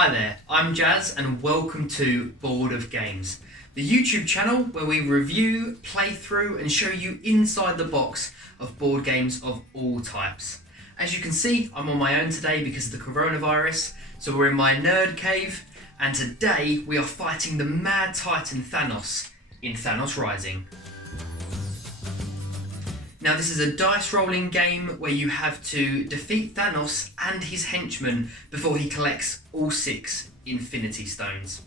Hi there, I'm Jazz and welcome to Board of Games, the YouTube channel where we review, play through and show you inside the box of board games of all types. As you can see, I'm on my own today because of the coronavirus, so we're in my nerd cave and today we are fighting the mad titan Thanos in Thanos Rising. Now this is a dice rolling game where you have to defeat Thanos and his henchmen before he collects all 6 Infinity Stones.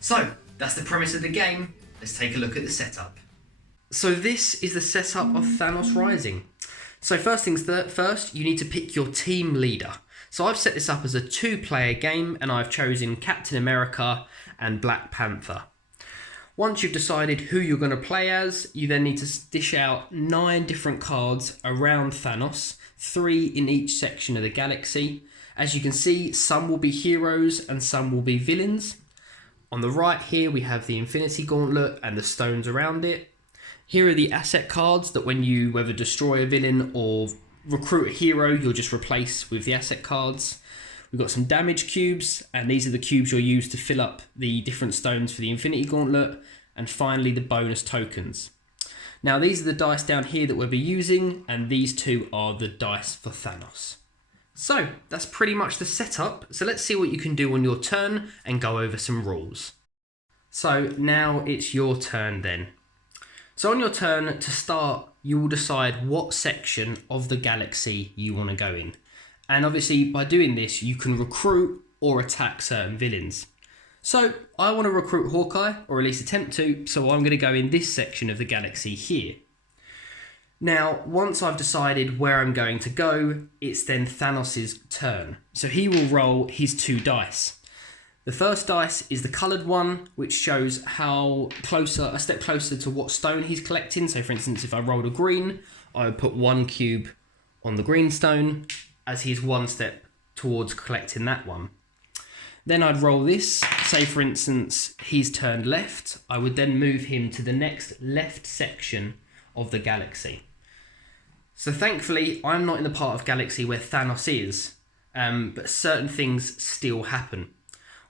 So that's the premise of the game. Let's take a look at the setup. So this is the setup of Thanos Rising. So first things first, you need to pick your team leader. So I've set this up as a 2-player game and I've chosen Captain America and Black Panther. Once you've decided who you're going to play as, you then need to dish out 9 different cards around Thanos, 3 in each section of the galaxy. As you can see, some will be heroes and some will be villains. On the right here, we have the Infinity Gauntlet and the stones around it. Here are the asset cards that when you whether destroy a villain or recruit a hero, you'll just replace with the asset cards. We've got some damage cubes, and these are the cubes you'll use to fill up the different stones for the Infinity Gauntlet, and finally the bonus tokens. Now these are the dice down here that we'll be using, and these 2 are the dice for Thanos. So that's pretty much the setup, so let's see what you can do on your turn and go over some rules. So now it's your turn then. So on your turn, to start, you will decide what section of the galaxy you want to go in. And obviously by doing this, you can recruit or attack certain villains. So I want to recruit Hawkeye, or at least attempt to, so I'm going to go in this section of the galaxy here. Now, once I've decided where I'm going to go, it's then Thanos' turn. So he will roll his 2 dice. The first dice is the coloured one, which shows how a step closer to what stone he's collecting. So for instance, if I rolled a green, I would put 1 cube on the green stone, as he's 1 step towards collecting that one. Then I'd roll this, say for instance he's turned left, I would then move him to the next left section of the galaxy. So thankfully I'm not in the part of galaxy where Thanos is, but certain things still happen.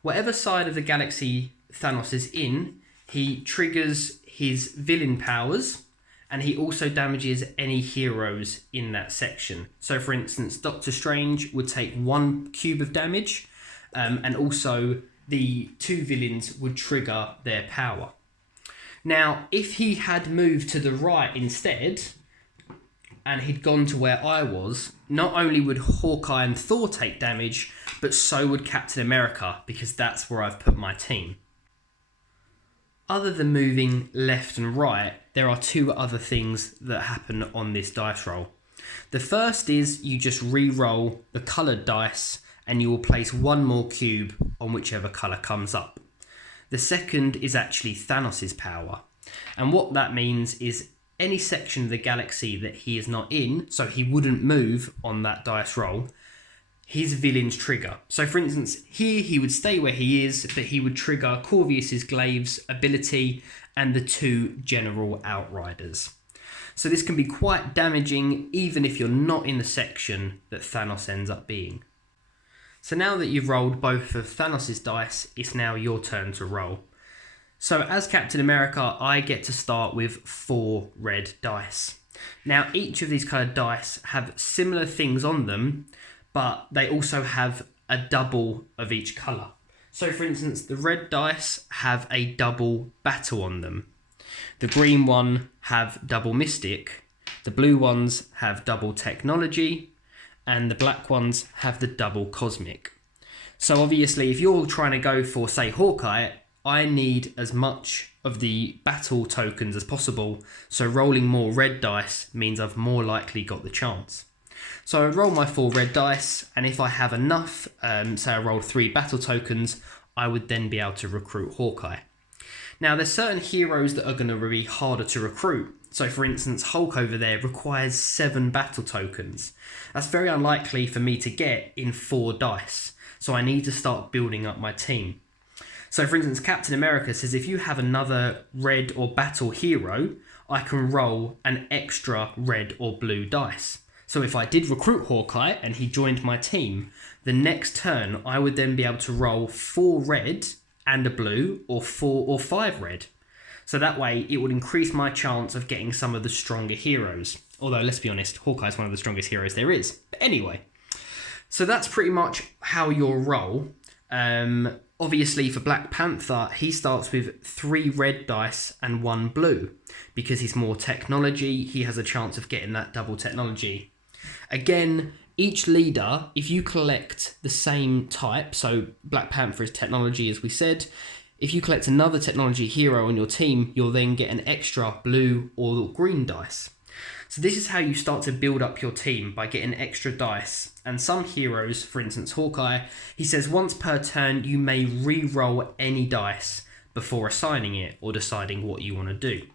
Whatever side of the galaxy Thanos is in, he triggers his villain powers, and he also damages any heroes in that section. So for instance, Doctor Strange would take 1 cube of damage, and also the 2 villains would trigger their power. Now, if he had moved to the right instead, and he'd gone to where I was, not only would Hawkeye and Thor take damage, but so would Captain America, because that's where I've put my team. Other than moving left and right, there are 2 other things that happen on this dice roll. The first is you just re-roll the coloured dice and you will place 1 more cube on whichever colour comes up. The second is actually Thanos' power. And what that means is any section of the galaxy that he is not in, so he wouldn't move on that dice roll, his villains trigger. So for instance, here he would stay where he is, but he would trigger Corvius's Glaive's ability and the 2 General Outriders. So this can be quite damaging even if you're not in the section that Thanos ends up being. So now that you've rolled both of Thanos' dice, it's now your turn to roll. So as Captain America, I get to start with 4 red dice. Now each of these coloured dice have similar things on them, but they also have a double of each colour. So for instance, the red dice have a double battle on them. The green one have double mystic. The blue ones have double technology. And the black ones have the double cosmic. So obviously, if you're trying to go for, say, Hawkeye, I need as much of the battle tokens as possible. So rolling more red dice means I've more likely got the chance. So I roll my 4 red dice, and if I have enough, say I roll 3 battle tokens, I would then be able to recruit Hawkeye. Now there's certain heroes that are going to be harder to recruit. So for instance, Hulk over there requires 7 battle tokens. That's very unlikely for me to get in 4 dice. So I need to start building up my team. So for instance, Captain America says if you have another red or battle hero, I can roll an extra red or blue dice. So if I did recruit Hawkeye and he joined my team, the next turn I would then be able to roll 4 red and a blue, or 4 or 5 red. So that way it would increase my chance of getting some of the stronger heroes. Although, let's be honest, Hawkeye is one of the strongest heroes there is. But anyway, so that's pretty much how you'll roll. Obviously for Black Panther, he starts with 3 red dice and 1 blue. Because he's more technology, he has a chance of getting that double technology. Again, each leader, if you collect the same type, so Black Panther is technology as we said, if you collect another technology hero on your team, you'll then get an extra blue or green dice. So this is how you start to build up your team, by getting extra dice. And some heroes, for instance Hawkeye, he says once per turn you may re-roll any dice before assigning it or deciding what you want to do.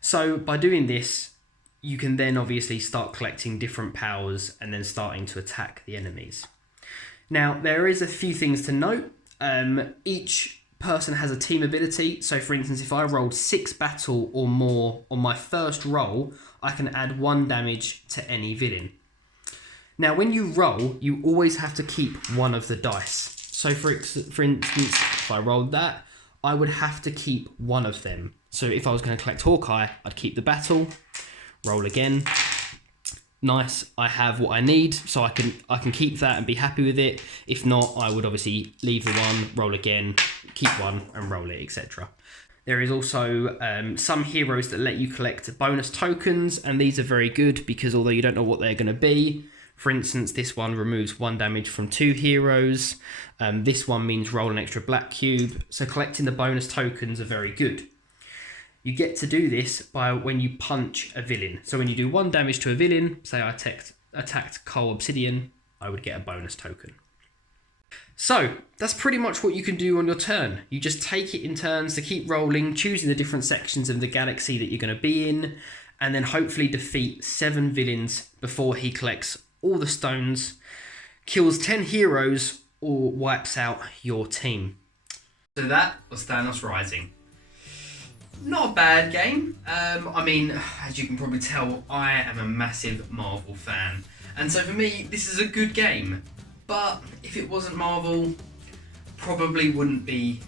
So by doing this, you can then obviously start collecting different powers and then starting to attack the enemies. Now, there is a few things to note. Each person has a team ability. So for instance, if I rolled 6 battle or more on my first roll, I can add 1 damage to any villain. Now, when you roll, you always have to keep one of the dice. So for instance, if I rolled that, I would have to keep one of them. So if I was going to collect Hawkeye, I'd keep the battle, roll again. Nice, I have what I need, so I can keep that and be happy with it. If not, I would obviously leave the one, roll again, keep one and roll it, etc. There is also some heroes that let you collect bonus tokens, and these are very good because although you don't know what they're going to be, for instance, this one removes 1 damage from 2 heroes. This one means roll an extra black cube. So collecting the bonus tokens are very good. You get to do this by when you punch a villain. So when you do 1 damage to a villain, say I attacked Cole Obsidian, I would get a bonus token. So that's pretty much what you can do on your turn. You just take it in turns to keep rolling, choosing the different sections of the galaxy that you're going to be in, and then hopefully defeat 7 villains before he collects all the stones, kills 10 heroes, or wipes out your team. So that was Thanos Rising. Not a bad game. I mean, as you can probably tell, I am a massive Marvel fan. And so for me, this is a good game. But if it wasn't Marvel, probably wouldn't be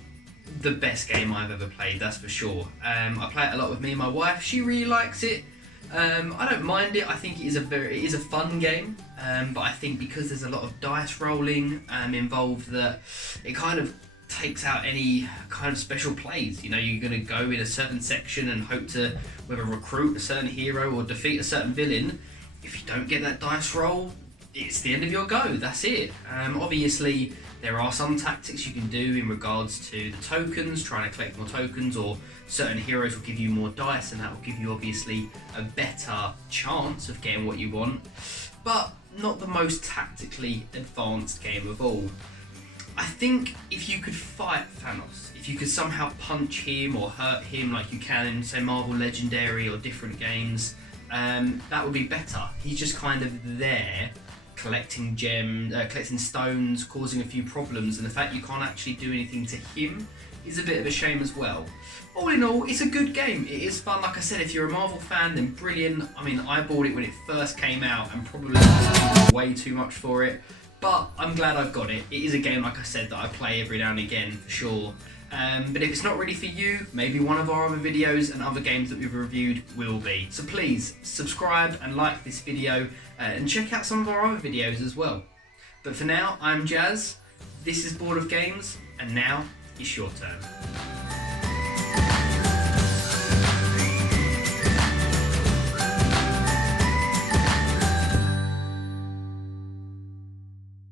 the best game I've ever played, that's for sure. I play it a lot with me and my wife. She really likes it. I don't mind it. I think it is a fun game. But I think because there's a lot of dice rolling involved, that it kind of takes out any kind of special plays. You know, you're going to go in a certain section and hope to whether recruit a certain hero or defeat a certain villain. If you don't get that dice roll, it's the end of your go. That's it. Obviously, there are some tactics you can do in regards to the tokens, trying to collect more tokens, or certain heroes will give you more dice, and that will give you obviously a better chance of getting what you want. But not the most tactically advanced game of all. I think if you could fight Thanos, if you could somehow punch him or hurt him like you can in, say, Marvel Legendary or different games, that would be better. He's just kind of there, collecting collecting stones, causing a few problems, and the fact you can't actually do anything to him is a bit of a shame as well. All in all, it's a good game. It is fun. Like I said, if you're a Marvel fan, then brilliant. I mean, I bought it when it first came out and probably paid way too much for it. But I'm glad I've got it. It is a game, like I said, that I play every now and again, for sure. But if it's not really for you, maybe one of our other videos and other games that we've reviewed will be. So please, subscribe and like this video, and check out some of our other videos as well. But for now, I'm Jazz, this is Board of Games, and now it's your turn.